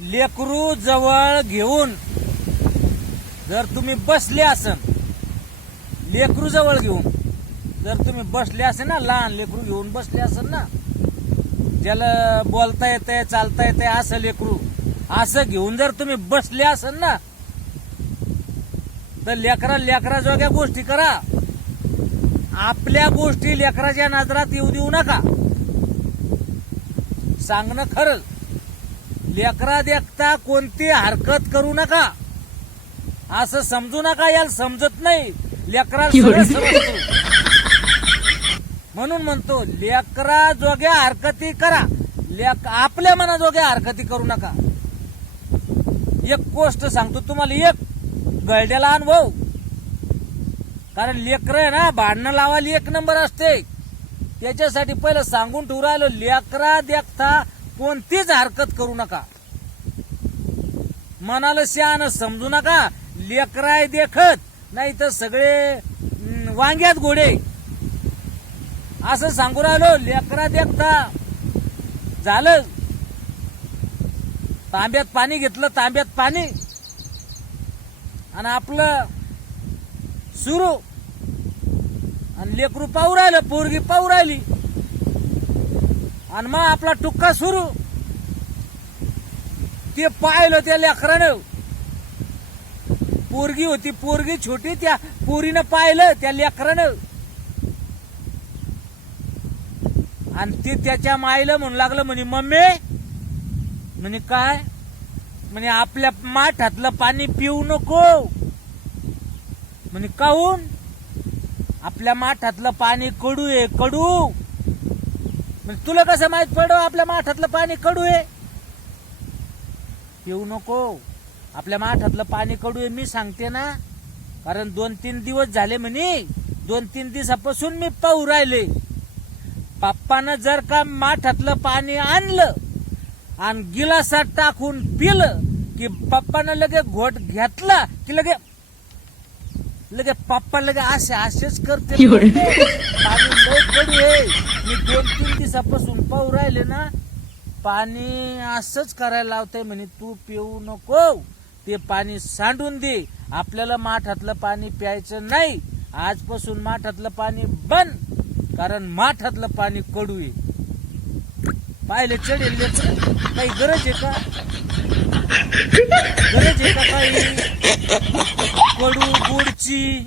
लेकरू जवळ घेऊन जर तुम्ही बसले असन, लेकरू जवळ घेऊन जर तुम्ही बसले असेल ना, लहान लेकरू घेऊन बसले असेल ना, ज्याला बोलता येतंय चालता येतंय असं लेकरू, असं घेऊन जर तुम्ही बसले असेल ना, तर लेकरा जोग्या गोष्टी करा. आपल्या गोष्टी लेकराच्या नजरात येऊ देऊ नका. सांगणं खरं, लेकरा देखता कोणती हरकत करू नका. असं समजू नका याला समजत नाही, लेकरा म्हणून म्हणतो लेकरा जोग्या हरकती करा, आपल्या मनाजोग्या हरकती करू नका. एक गोष्ट सांगतो तुम्हाला, एक गळड्याला अनुभव. कारण लेकर आहे ना, भांडणं लावायला एक नंबर असते. त्याच्यासाठी पहिलं सांगून ठेवू राहिलो, लेकरा देखता कोणतीच हरकत करू नका. मनाला शहाणं समजू नका. लेकराय देखत नाही तर सगळे वांग्यात घोडे, असं सांगू राहिलो. लेकरा देखता झालं, तांब्यात पाणी घेतलं, तांब्यात पाणी, आणि आपलं सुरू, आणि लेकरू पाहू राहिलं, पोरगी पाहू राहिली, आणि मग आपला टुक्का सुरू. ते पाहिलं त्या लेकरानं, पोरगी होती, पोरगी छोटी, त्या पोरीनं पाहिलं त्या लेकरानं, आणि ते त्याच्या माईला म्हणू लागलं, म्हणे मम्मी, म्हणे काय, म्हणे आपल्या माठातलं पाणी पिऊ नको. म्हणे काहून, आपल्या माठातलं पाणी कडू आहे, कडू. म्हणजे तुला कसं माहित पडो आपल्या माठातलं पाणी कडू आहे? पिऊ नको, आपल्या माठातलं पाणी कडू आहे, मी सांगते ना. कारण 2-3 दिवस झाले म्हणे, 2-3 दिवसापासून मी पाहू राहिले. पप्पानं जर का माठातलं पाणी आणलं आणि गिलासात टाकून पिलं की पप्पानं लगे घोट घेतला की लगे पप्पा लगे असेच करते. पाणी लय कडू आहे. मी 2-3 दिवसापासून पाहू राहिले ना, पाणी असंच करायला लावतंय. म्हणे तू पिऊ नको, ते पाणी सांडून दे, आपल्याला माठातलं पाणी प्यायचं नाही. आजपासून माठातलं पाणी बंद, कारण माठातलं पाणी कडू आहे. पाहिले चढेल काही गरज आहे का? गरज आहे का काही कडू गुडची?